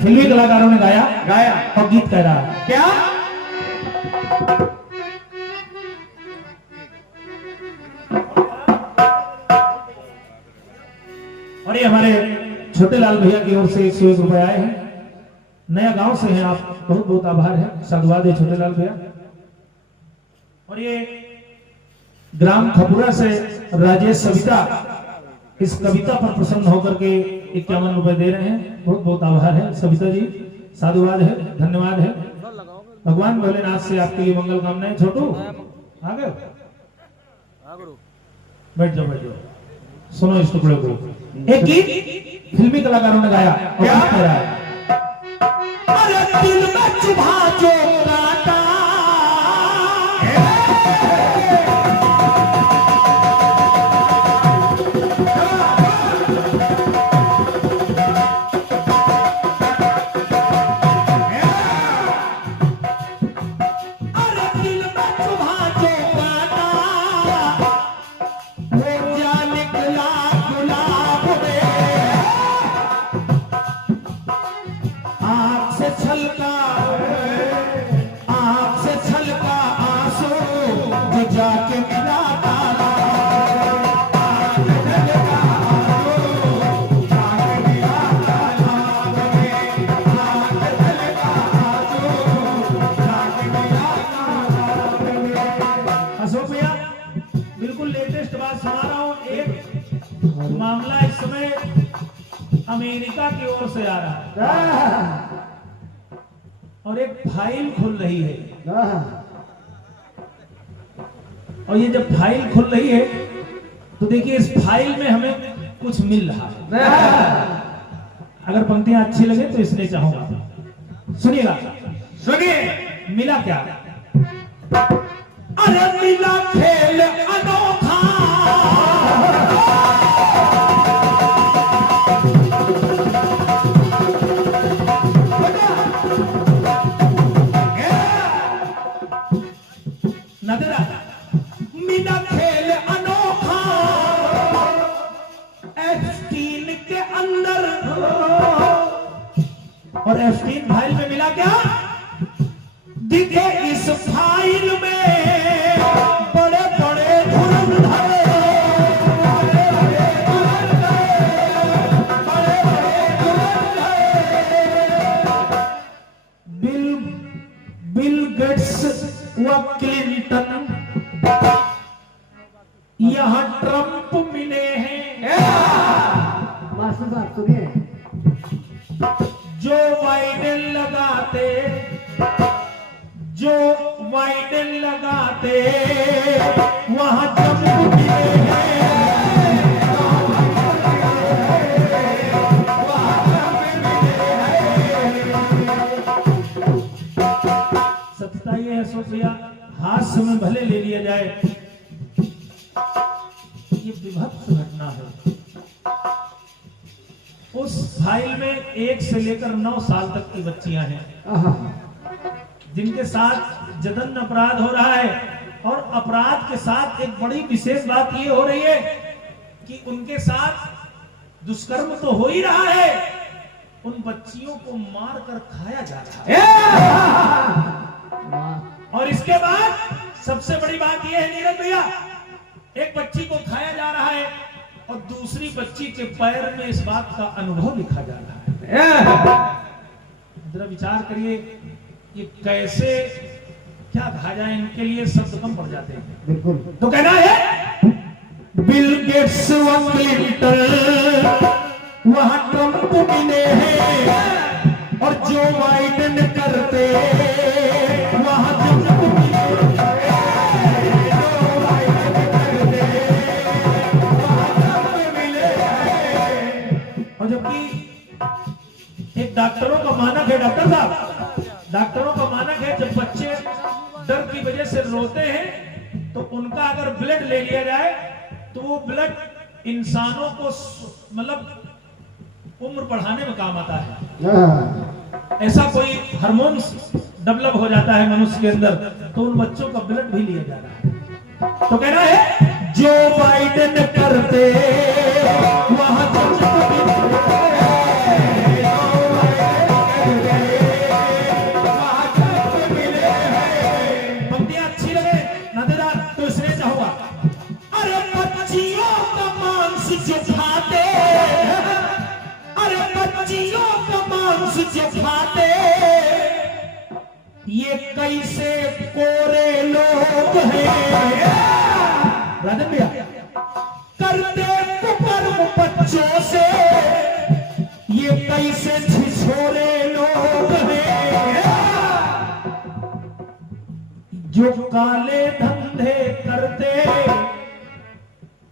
फिल्मी कलाकारों ने गाया गाया और गीत कह रहा है क्या? और ये हमारे छोटे लाल भैया की ओर से 101 रुपए आए हैं। नया गांव से हैं आप, बहुत बहुत आभार है, साधुवाद है छोटे लाल भैया। और ये ग्राम खपुरा से राजेश सविता इस कविता पर प्रसन्न होकर के 51 रुपए दे रहे हैं, बहुत बहुत आभार है सविता जी, साधुवाद है, धन्यवाद है। भगवान भोलेनाथ से आपके लिए मंगल कामनाएं। छोटू आ गए, बैठ जाओ बैठ जाओ, सुनो इस टुकड़े को। एक गीत फिल्मी कलाकारों ने गाया और क्या? गीत कह रहा है अरे दिल में चुभा जो काटा मामला इस समय अमेरिका की ओर से आ रहा है और एक फाइल खुल रही है। और ये जब फाइल खुल रही है तो देखिए इस फाइल में हमें कुछ मिल रहा है। अगर पंक्तियां अच्छी लगे तो इसलिए चाहूंगा, सुनिएगा। सुनिए मिला क्या? अरे मिला खेल अनोखा, मिला खेल अनोखा F3 के अंदर। और F3 फाइल में मिला क्या? दिखे इस फाइल में बड़े बड़े धुरंधर, बिल गेट्स व क्लिंटन, यहाँ ट्रंप मिले हैं। मास्टर साहब सुनिए, जो बाइडेन लगाते, जो बाइडेन लगाते वहां ट्रंप मिले हैं। सत्यता ये है सोफिया, हास्य में भले ले लिया जाए, ये विभत्स घटना है। उस फाइल में 1 से लेकर 9 साल तक की बच्चियां हैं जिनके साथ जघन्य अपराध हो रहा है। और अपराध के साथ एक बड़ी विशेष बात ये हो रही है कि उनके साथ दुष्कर्म तो हो ही रहा है, उन बच्चियों को मार कर खाया जा रहा है। और इसके बाद सबसे बड़ी बात यह है नीरज भैया, एक बच्ची को खाया जा रहा है और दूसरी बच्ची के पैर में इस बात का अनुभव लिखा जा रहा है। जरा विचार करिए ये कैसे, क्या कहा जाए, इनके लिए शब्द कम पड़ जाते हैं। बिल्कुल। तो कहना है बिल गेट्स व क्लिंटन वहां ट्रंप मिले हैं, और जो बाइडेन करते वहां ट्रंप मिले हैं। और जबकि एक डॉक्टरों का मानक है, डॉक्टर साहब, डॉक्टरों का मानक है जब बच्चे डर की वजह से रोते हैं तो उनका अगर ब्लड ले लिया जाए तो वो ब्लड इंसानों को मतलब उम्र बढ़ाने में काम आता है। ऐसा कोई हार्मोन्स डेवलप हो जाता है मनुष्य के अंदर, तो उन बच्चों का ब्लड भी लिया जा रहा है। तो कहना है जो बाइडेन करते वहां बच्चियों का मांस जो खाते, ये कैसे कोरे लोग हैं। राजन भैया करते कुकर्म बच्चों से, ये कैसे छिछोरे लोग हैं। जो काले धंधे करते,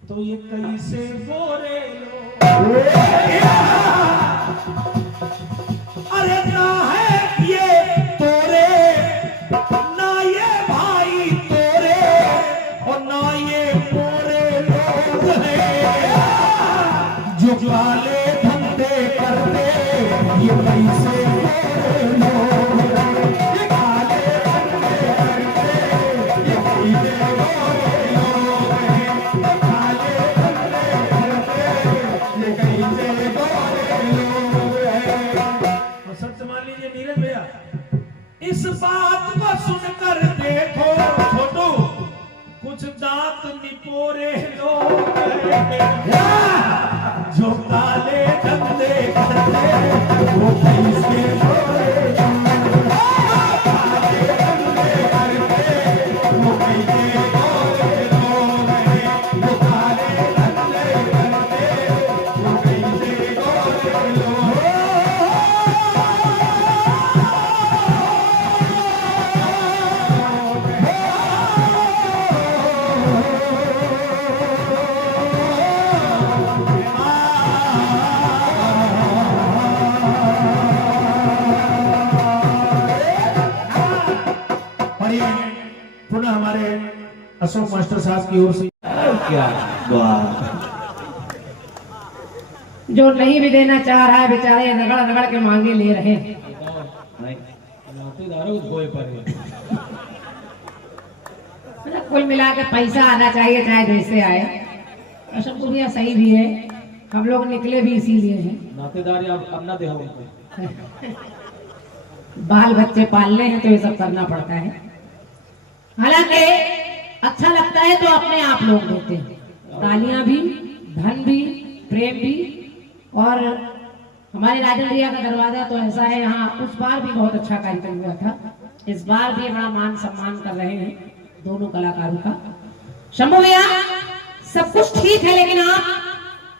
तो ये कैसे गोरे लोग। अरे ना है ये तोरे, ना ये भाई तोरे, और ना ये मोरे लोग हैं। जो काले धंधे करते, ये कैसे गोरे लोग हैं। ये काले धंधे करते, ये कैसे गोरे लोग हैं। ये काले धंधे करते, ये कैसे गोरे लोग हैं। और सच मान लीजिए नीरज भैया, इस बात को सुनकर देखो छोटू, कुछ दांत निपोरे लोग हैं। जो काले धंधे करते, वो कैसे गोरे लोग हैं। काले धंधे करते, वो कैसे गोरे लोग हैं। जो काले धंधे करते, वो कैसे गोरे लोग हैं। और ये पुनः हमारे अशोक मास्टर साहब की ओर से क्या बात। जो नहीं भी देना चाह रहा है बेचारे रगड़ रगड़ के मांगे ले रहे हैं। मतलब कुल मिला के पैसा आना चाहिए चाहे जैसे आए। अशोक भैया सही भी है, हम लोग निकले भी इसीलिए हैं। नातेदार या अन्ना दे उनको। बाल बच्चे पालने हैं तो ये सब करना पड़ता है। हालांकि अच्छा लगता है तो अपने आप लोग देते हैं, तालियां भी, धन भी, प्रेम भी। और हमारे राजन भैया का दरवाजा तो ऐसा है, यहाँ उस बार भी बहुत अच्छा कार्यक्रम हुआ था, इस बार भी बड़ा मान सम्मान कर रहे हैं दोनों कलाकारों का। शंभू भैया सब कुछ ठीक है, लेकिन आप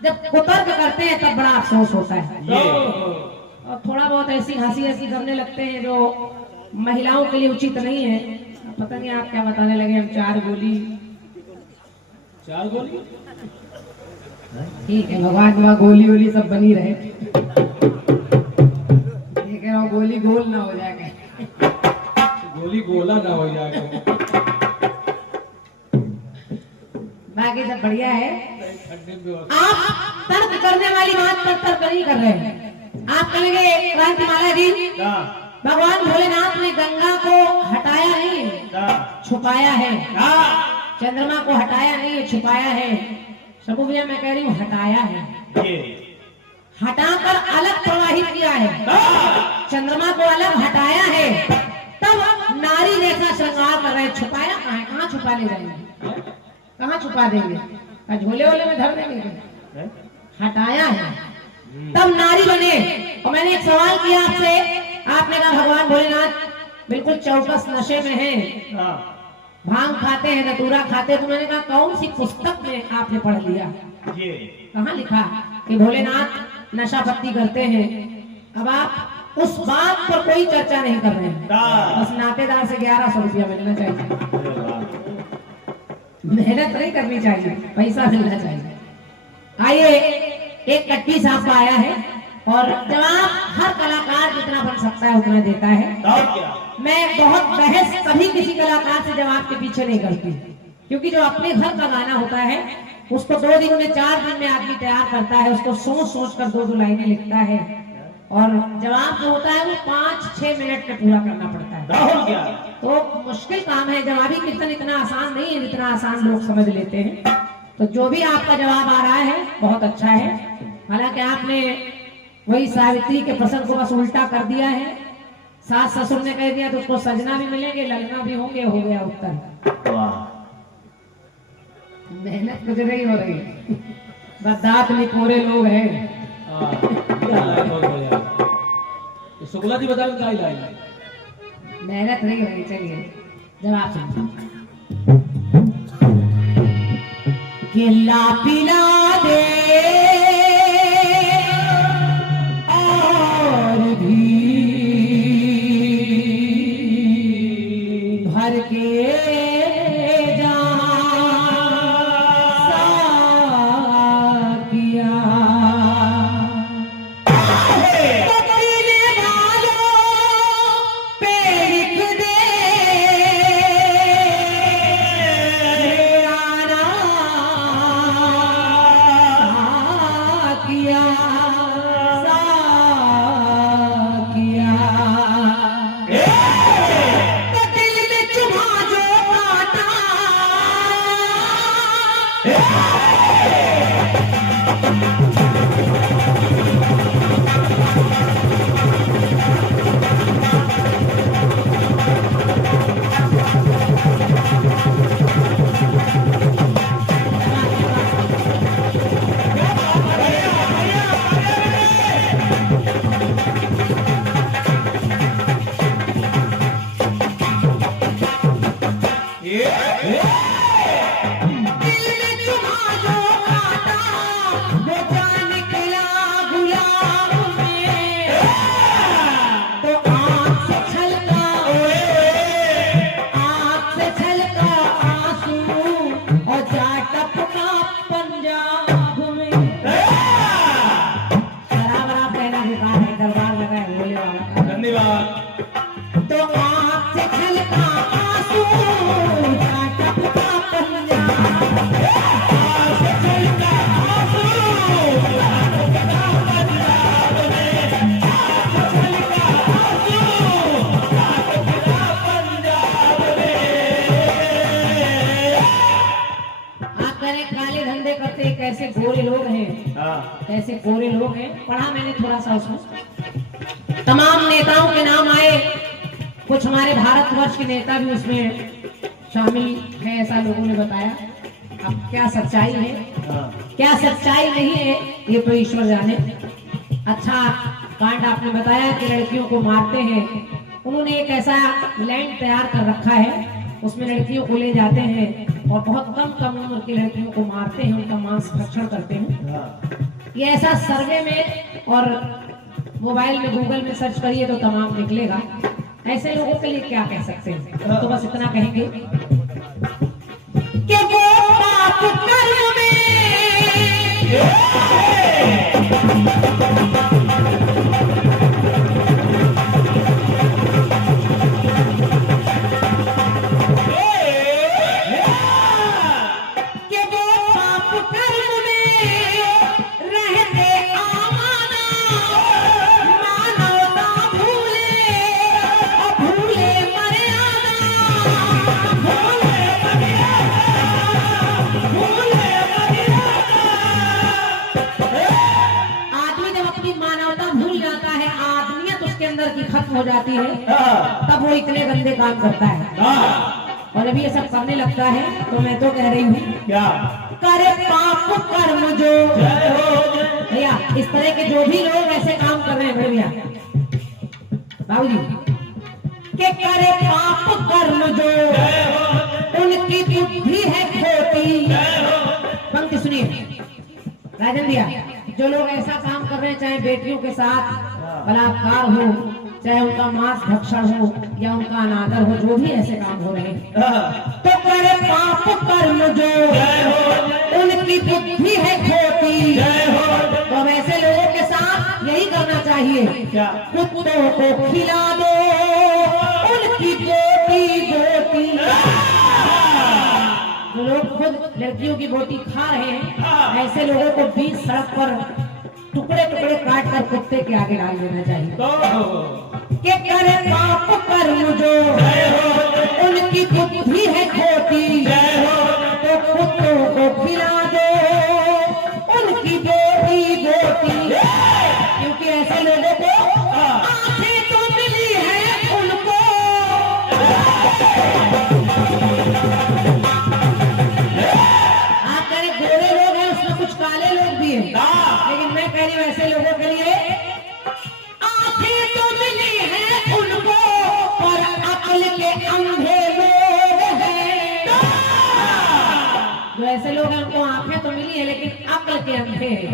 जब कुतर्क करते हैं तब बड़ा अफसोस होता है। और थोड़ा बहुत ऐसी हंसी हंसी करने लगते हैं जो महिलाओं के लिए उचित नहीं है। पता नहीं आप क्या बताने लगे, हम चार गोली ठीक है, भगवान की गोली वोली सब बनी रहे। ये कह रहा हूँ गोली गोल ना हो जाएगा, गोली गोला ना हो जाएगा। बाकी सब बढ़िया है। आप तर्क करने वाली बात पर तर्क नहीं कर रहे हैं। आप कहेंगे क्रांतिमाला जी, भगवान भोलेनाथ ने गंगा को हटाया नहीं, छुपाया है। चंद्रमा को हटाया नहीं है, छुपाया है। शंभू भैया मैं कह रही हूँ हटाया है, हटाकर अलग प्रवाहित किया है। चंद्रमा को अलग हटाया है, तब नारी जैसा श्रृंगार कर रहे हैं। छुपाया कहाँ है? कहाँ छुपा ले जाएंगे? कहाँ छुपा देंगे? झोले वोले में धर देंगे? हटाया है तब नारी बने। और मैंने एक सवाल किया आपसे, आपने कहा भगवान भोलेनाथ बिल्कुल चौकस नशे में हैं, भांग खाते हैं, धतूरा खाते हैं। तो मैंने कहा कौन सी पुस्तक में आपने पढ़ लिया? कहाँ लिखा कि भोलेनाथ नशा पत्ती करते हैं? अब आप उस बात पर कोई चर्चा नहीं कर रहे हैं। बस नातेदार से 1100 रुपया मिलना चाहिए, मेहनत नहीं करनी चाहिए, पैसा मिलना चाहिए। आइए एक कट्टी साहब का आया है, और जवाब हर कलाकार जितना बन सकता है उतना देता है। मैं बहुत बहस कभी किसी कलाकार से जवाब के पीछे नहीं करती, क्योंकि जो अपने घर का गाना होता है उसको 2 दिन में 4 दिन में आदमी तैयार करता है, उसको सोच सोच कर 2-2 लाइनें लिखता है, और जवाब जो होता है वो 5-6 मिनट में पूरा करना पड़ता है। तो मुश्किल काम है। जवाबी कीर्तन इतना आसान नहीं है जितना आसान लोग समझ लेते हैं। तो जो भी आपका जवाब आ रहा है बहुत अच्छा है। हालांकि आपने वही सावित्री के प्रसंग को बस उल्टा कर दिया है। सास ससुर ने कह दिया तो उसको सजना भी मिलेंगे, ललना भी होंगे, हो गया उत्तर। मेहनत कुछ नहीं हो रही, बस दांत निपोरे लोग हैं। हाँ, ये लाई बहुत बढ़िया। ये शुक्ला जी बताओ क्या लाई? मेहनत नहीं होगी। चलिए जवाब सुनो। किला पिला दे और भी भर के जा साकिया। पीने वालों पे लिख दे मेरा नाम किया साकिया। दिल में चुभा जो काटा दिल में चुभा जो काटा वो जान निकला गुलाब में। तो आँख से छलका आंसू और जा टपका पंजाब में। शराब वराब कहना बेकार है, दरबार लगा है बोले वाला। धन्यवाद। तो आँख से छलका आंसू जा टपका पंजाब। आँख से छलका आंसू जा टपका पंजाब में। आँख से छलका आंसू जा टपका पंजाब में। आप करें काले धंधे करते कैसे गोरे लोग हैं, कैसे गोरे लोग हैं। पढ़ा मैंने थोड़ा सा उसमें। तमाम नेताओं के नाम आए, कुछ हमारे भारतवर्ष के नेता भी उसमें शामिल है, ऐसा लोगों ने बताया। अब क्या सच्चाई है क्या सच्चाई नहीं है ये तो ईश्वर जाने। अच्छा कांड आपने बताया कि लड़कियों को मारते हैं। उन्होंने एक ऐसा लैंड तैयार कर रखा है, उसमें लड़कियों को ले जाते हैं और बहुत कम उम्र की लड़कियों को मारते हैं, उनका मांस भक्षण करते हैं। ये ऐसा सर्वे में और मोबाइल में गूगल में सर्च करिए तो तमाम निकलेगा। ऐसे लोगों के लिए क्या कह सकते हैं, तो बस इतना कहेंगे कि वो पाप कर्म में खत्म हो जाती है, तब वो इतने गंदे काम करता है। और अभी ये सब करने लगता है तो मैं तो कह रही हूँ क्या करे पाप कर्म जो भैया, इस तरह के जो भी लोग ऐसे काम कर रहे हैं भैया बाबूजी के करे पाप कर्म जो उनकी बुद्धि है खोटी। पंक्ति सुनिए राजन भैया, जो लोग ऐसा काम कर रहे हैं, चाहे बेटियों के साथ बलात्कार हो, चाहे उनका मांस भक्षण हो या उनका अनादर हो, जो भी ऐसे काम हो रहे हैं, तो करे पाप कर्म जो उनकी बुद्धि है खोटी। तो वैसे लोगों के साथ यही करना चाहिए, कुत्तों को खिला दो उनकी बोटी बोटी। जो लोग खुद लड़कियों की बोटी खा रहे हैं, ऐसे लोगों को बीच सड़क पर टुकड़े टुकड़े काट कर कुत्ते के आगे डाल देना चाहिए। के करे पाप कर्म जो उनकी बुद्धि है खोटी। तो कुत्तों को खिला दो उनकी बोटी बोटी, क्योंकि ऐसे लोगों को आंखें तो मिली है उनको। आप कह रहे गोरे लोग हैं, उसमें कुछ काले लोग भी हैं, लेकिन मैं कह करी वैसे लोगों के लिए। आंखें तो मिली है उनको पर अक्ल के अंधे लोग हैं। जो ऐसे लोग हैं उनको आंखें तो मिली है लेकिन अक्ल के अंधे हैं,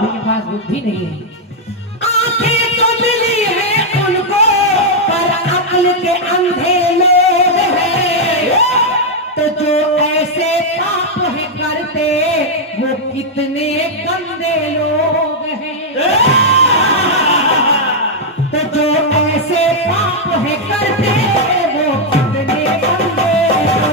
उनके पास बुद्धि नहीं है। आंखें तो मिली है उनको पर अक्ल के अंधे लोग हैं। तो जो ऐसे पाप है करते वो कितने गंदे लोग हैं। तो जो ऐसे पाप है करते वो कितने गंदे लोग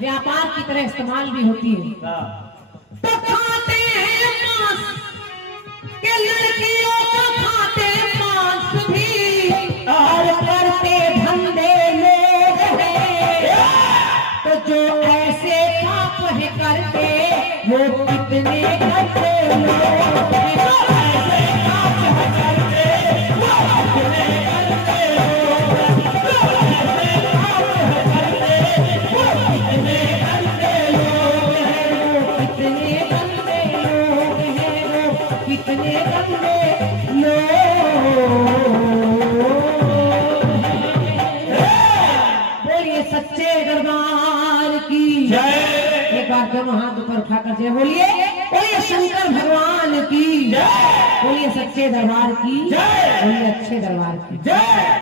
व्यापार की तरह इस्तेमाल भी होती है। तो खाते हैं मांस के लड़कियों को खाते मांस भी और करते धंधे लोग हैं। तो जो ऐसे पाप है करते वो कितने गंदे लोग हैं। ऐसे पाप है करते वो कितने गंदे लोग हैं। कितने गंदे लोग। बोलिए सच्चे दरबार की जय। एक बार दोनों हाथ ऊपर उठाकर जय बोलिए। बोलिए शंकर भगवान की जय। बोलिए सच्चे दरबार की जय। बोलिए अच्छे दरबार की जय।